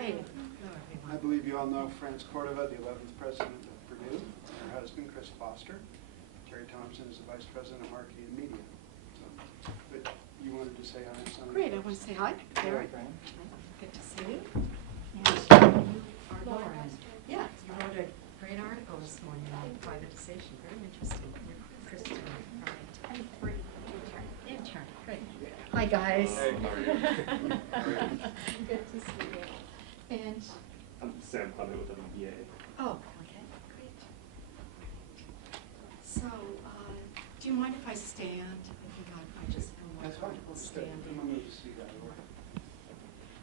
Hi. I believe you all know Franz Cordova, the 11th president of Purdue, her husband, Chris Foster. Terry Thompson is the vice president of marketing and media. So, but you wanted to say hi, son? Great, I want to say hi, Derek. Good to see you. And you are Laura. Yeah, you wrote a great article this morning on privatization. Very interesting. Kristen, right? Intern. Great. Hi, guys. Hey, how are you? Good to see you. And I'm Sam Clement with MBA. oh, okay, great. So, do you mind if I stand? I think I just feel more comfortable standing. I'm going to move to see that.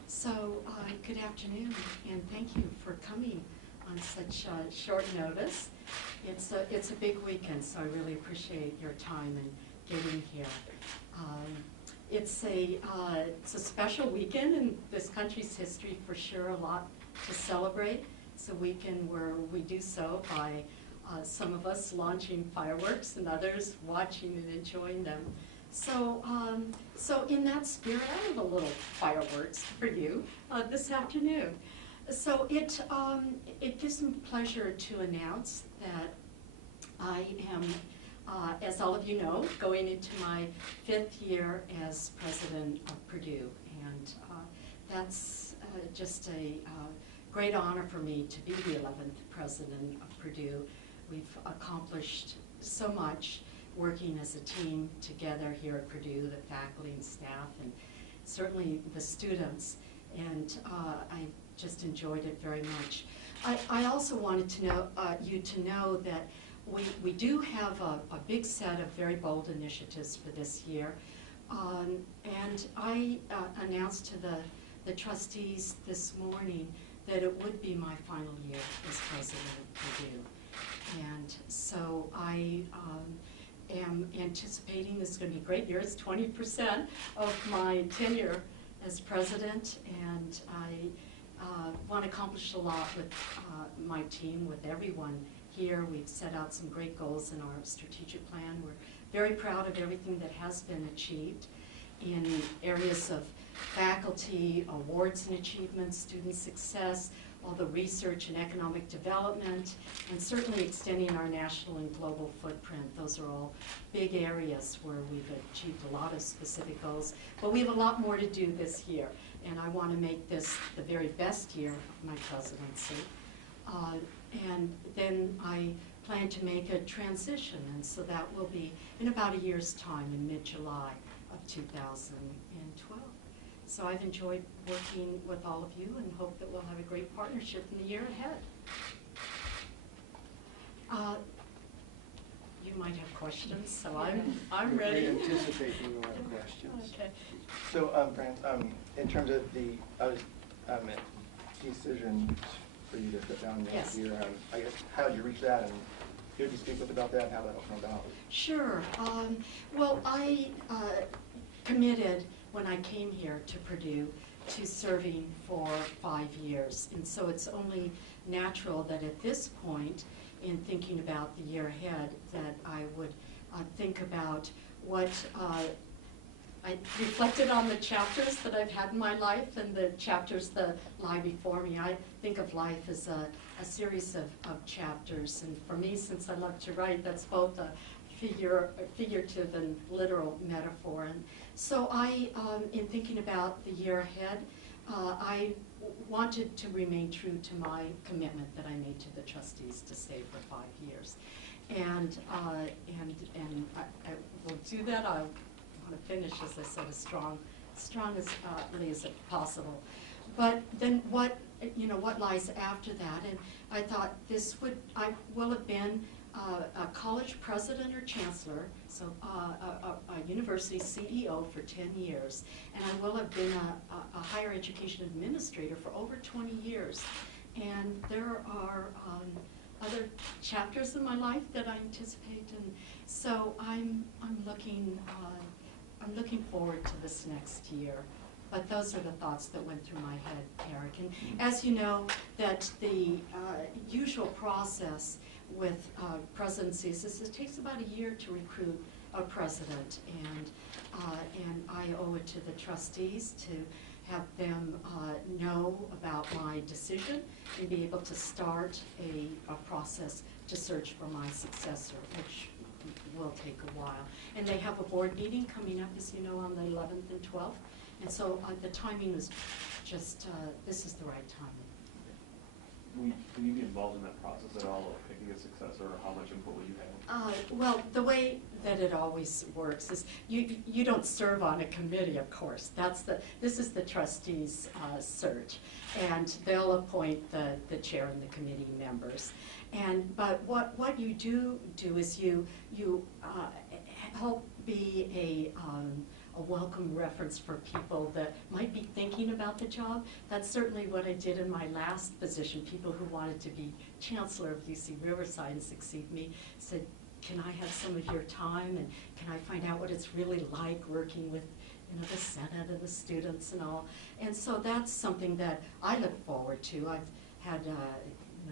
So, good afternoon, and thank you for coming on such short notice. It's a big weekend, so I really appreciate your time and getting here. It's a special weekend in this country's history, for sure. A lot to celebrate. It's a weekend where we do so by some of us launching fireworks and others watching and enjoying them. So, so in that spirit, I have a little fireworks for you this afternoon. So it gives me pleasure to announce that I am, as all of you know, going into my 5th year as president of Purdue, and that's just a great honor for me to be the 11th president of Purdue. We've accomplished so much working as a team together here at Purdue, the faculty and staff, and certainly the students, and I just enjoyed it very much. I also wanted to know you to know that we do have a big set of very bold initiatives for this year, and I announced to the trustees this morning that it would be my final year as president of Purdue, and so I am anticipating this is going to be a great year. It's 20% of my tenure as president, and I want to accomplish a lot with my team, with everyone here. We've set out some great goals in our strategic plan. We're very proud of everything that has been achieved in areas of faculty, awards and achievements, student success, all the research and economic development, and certainly extending our national and global footprint. Those are all big areas where we've achieved a lot of specific goals. But we have a lot more to do this year, and I want to make this the very best year of my presidency. And then I plan to make a transition, and so that will be in about a year's time, in mid-July of 2012. So I've enjoyed working with all of you and hope that we'll have a great partnership in the year ahead. You might have questions, so I'm ready. We anticipate you will have questions. Okay. So, Franz, in terms of the decision for you to step down next year, I guess, how did you reach that, and could you speak with about that, and how that will come about? Sure. Well, I committed when I came here to Purdue to serving for 5 years, and so it's only natural that at this point, in thinking about the year ahead, that I would think about what I reflected on the chapters that I've had in my life and the chapters that lie before me. I think of life as a series of chapters, and for me, since I love to write, that's both a figurative and literal metaphor. And so I, in thinking about the year ahead, I wanted to remain true to my commitment that I made to the trustees to stay for 5 years. And I will do that. I want to finish, as I said, as strong as possible. But then what lies after that? And I thought I will have been a college president or chancellor, so a university CEO for 10 years, and I will have been a higher education administrator for over 20 years. And there are other chapters in my life that I anticipate, and so I'm looking forward to this next year. But those are the thoughts that went through my head, Eric. And as you know, that the usual process with presidencies is it takes about a year to recruit a president, and I owe it to the trustees to have them know about my decision and be able to start a process to search for my successor, which will take a while. And they have a board meeting coming up, as you know, on the 11th and 12th. And so the timing is just, this is the right timing. Will you be involved in that process at all of picking a successor, or how much input will you have? Well, the way that it always works is you don't serve on a committee, of course. This is the trustees' search, and they'll appoint the chair and the committee members. But what you do is you help be a welcome reference for people that might be thinking about the job. That's certainly what I did in my last position. People who wanted to be chancellor of UC Riverside and succeed me said, can I have some of your time, and can I find out what it's really like working with the Senate and the students and all. And so that's something that I look forward to. I've had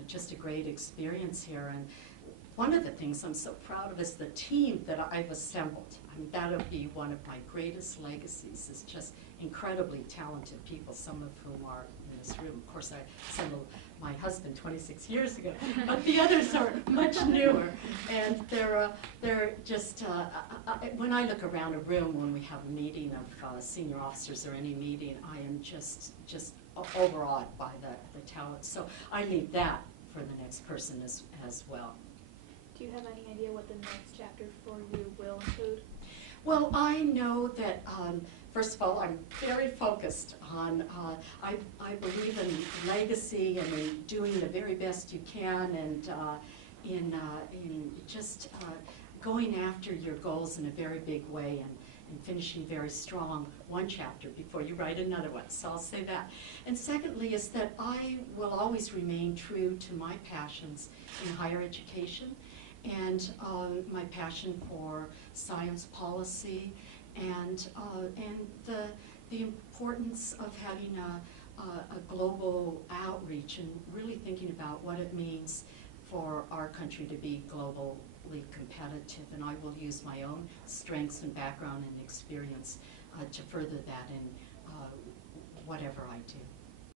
just a great experience here, and one of the things I'm so proud of is the team that I've assembled. I mean, that'll be one of my greatest legacies, is just incredibly talented people, some of whom are in this room. Of course, I assembled my husband 26 years ago, but the others are much newer. And they're just, when I look around a room when we have a meeting of senior officers or any meeting, I am just overawed by the talent. So I need that for the next person as well. Do you have any idea what the next chapter for you will include? Well, I know that, first of all, I'm very focused on, I believe in legacy and in doing the very best you can, and in just going after your goals in a very big way, and finishing very strong one chapter before you write another one. So I'll say that. And secondly is that I will always remain true to my passions in higher education, and my passion for science policy, and the importance of having a global outreach, and really thinking about what it means for our country to be globally competitive. And I will use my own strengths and background and experience to further that in whatever I do.